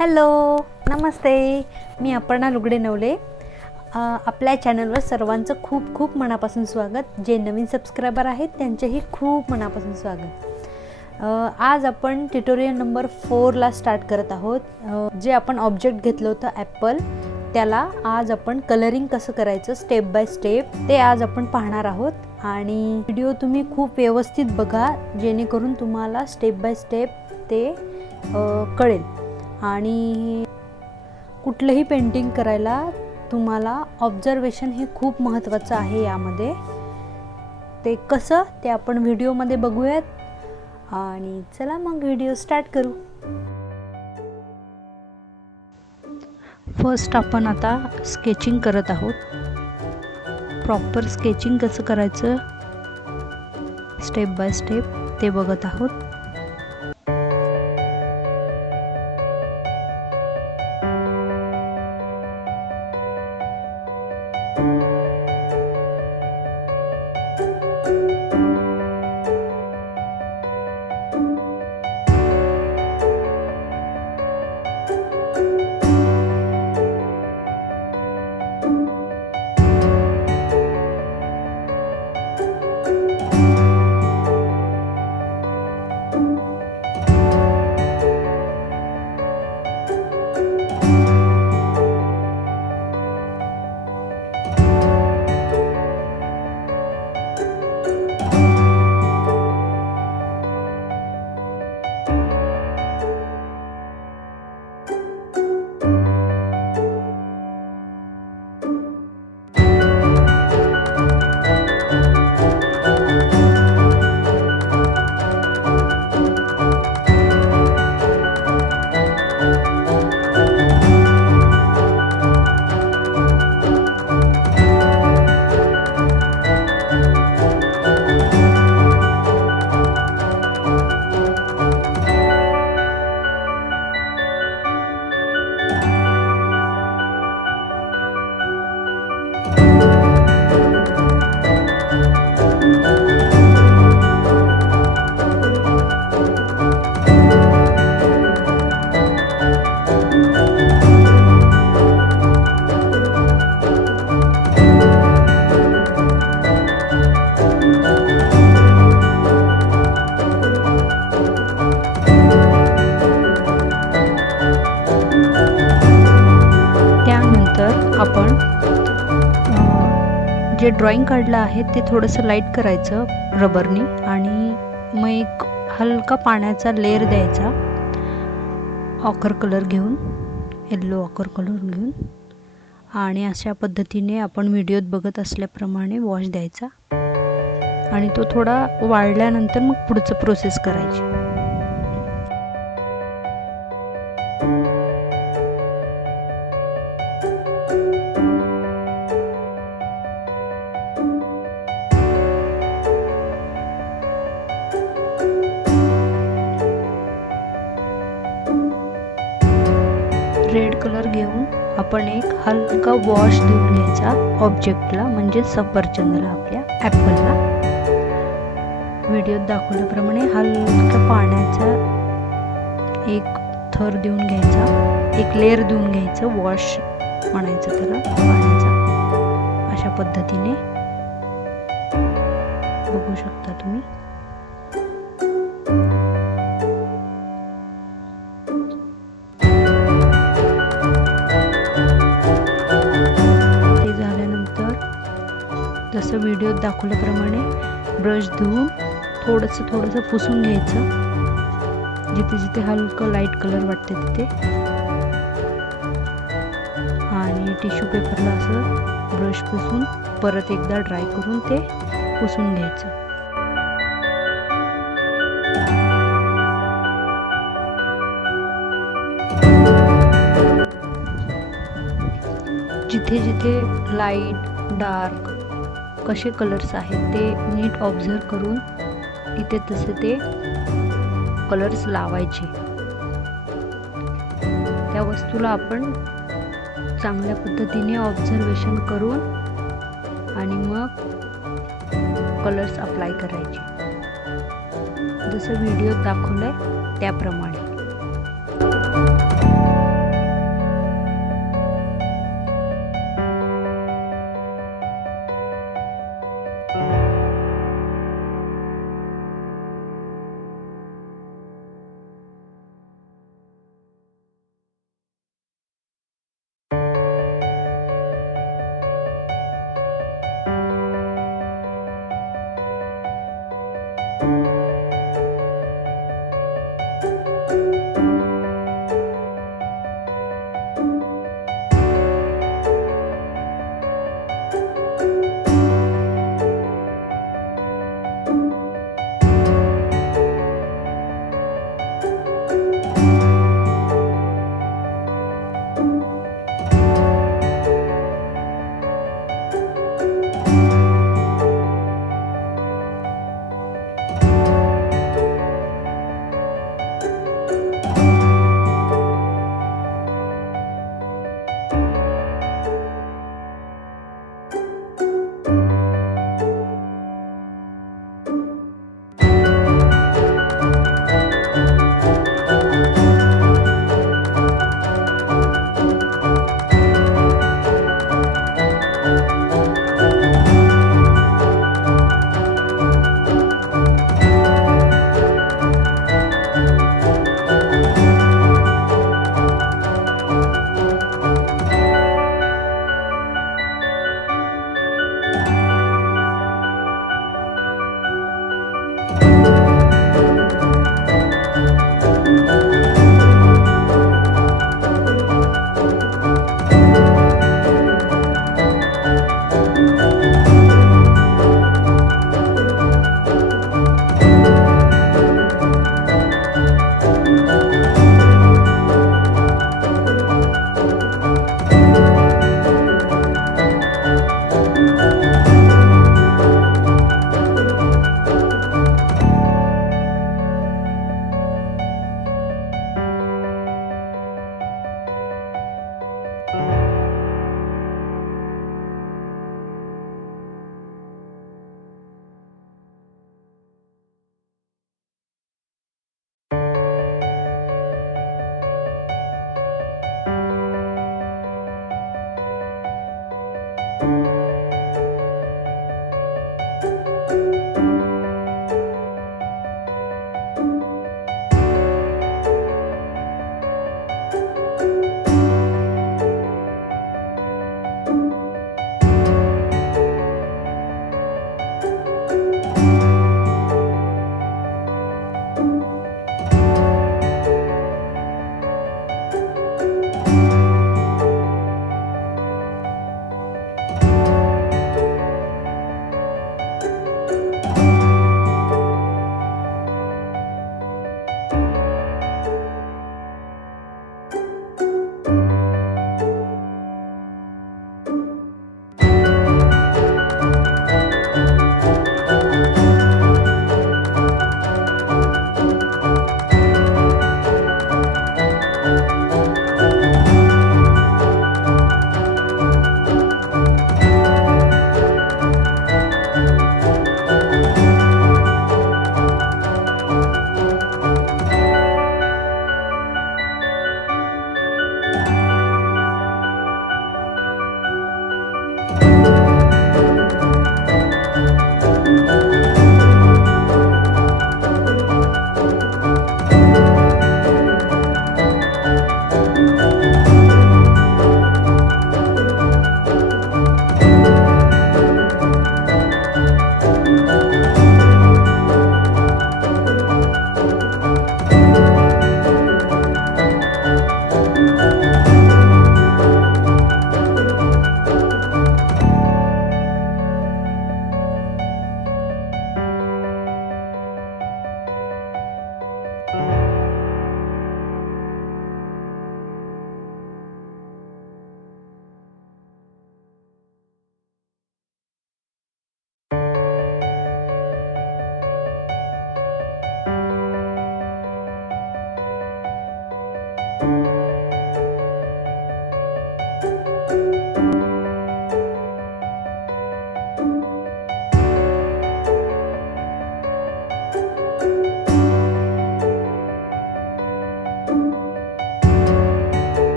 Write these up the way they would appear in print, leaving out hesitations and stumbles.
Hello, नमस्ते. मी अपर्णा लुगडे नवले. आपल्या चॅनलवर सर्वांचं खूप खूप मनापासून स्वागत. जे नवीन सबस्क्रायबर आहेत त्यांचेही खूप मनापासून स्वागत. आज आपण ट्युटोरियल नंबर 4 ला स्टार्ट करत आहोत. जे आपण ऑब्जेक्ट घेतलं होतं ॲपल, त्याला आज आपण कलरिंग कसं करायचं स्टेप बाय स्टेप ते आज आपण पाहणार आहोत. आणि व्हिडिओ तुम्ही खूप व्यवस्थित बघा, जेणेकरून तुम्हाला स्टेप बाय स्टेप ते कळेल. आणि कुठलंही पेंटिंग करायला तुम्हाला ऑब्झर्वेशन हे खूप महत्त्वाचं आहे. यामध्ये ते कसं ते आपण व्हिडिओमध्ये बघूयात. आणि चला मग व्हिडिओ स्टार्ट करू. फर्स्ट आपण आता स्केचिंग करत आहोत. प्रॉपर स्केचिंग कसं करायचं स्टेप बाय स्टेप ते बघत आहोत. आपण जे ड्रॉइंग काढलं आहे ते थोडंसं लाईट करायचं रबरनी आणि मग एक हलका पाण्याचा लेअर द्यायचा ऑकर कलर घेऊन, येल्लो ऑकर कलर घेऊन. आणि अशा पद्धतीने आपण व्हिडिओत बघत असल्याप्रमाणे वॉश द्यायचा आणि तो थोडा वाळल्यानंतर मग पुढचं प्रोसेस करायची. रेड कलर घेऊन आपण एक हलका वॉश देऊन घ्यायचा ऑब्जेक्टला, म्हणजे सफरचंदला, आपल्या ॲपलला. व्हिडिओत दाखवल्याप्रमाणे हलक्या पाण्याचा एक थर देऊन घ्यायचा, एक लेअर देऊन घ्यायचं, वॉश म्हणायचं त्याला पाण्याचा. अशा पद्धतीने बघू शकता तुम्ही. जसं व्हिडिओत दाखवल्याप्रमाणे ब्रश धुवून थोडंसं पुसून घ्यायचं, जिथे जिथे हलकं लाईट कलर वाटते तिथे. आणि टिश्यू पेपरला असं ब्रश पुसून परत एकदा ड्राय करून ते पुसून घ्यायचं. जिथे जिथे लाईट डार्क कसे कलर्स आहेत ते नीट ऑब्झर्व करून इथे तसे ते कलर्स लावायचे. त्या वस्तूला आपण चांगल्या पद्धतीने ऑब्झर्वेशन करून आणि मग कलर्स अप्लाय करायचे, जसं व्हिडिओत दाखवलंय त्याप्रमाणे.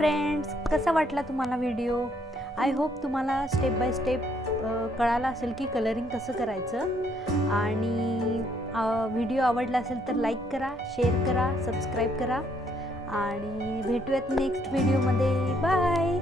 फ्रेंड्स, कसा वाटला तुम्हाला व्हिडिओ? आय होप तुम्हाला स्टेप बाय स्टेप कळालं असेल की कलरिंग कसं करायचं. आणि व्हिडिओ आवडला असेल तर लाईक करा, शेअर करा, सबस्क्राईब करा आणि भेटूयात नेक्स्ट व्हिडिओमध्ये. बाय.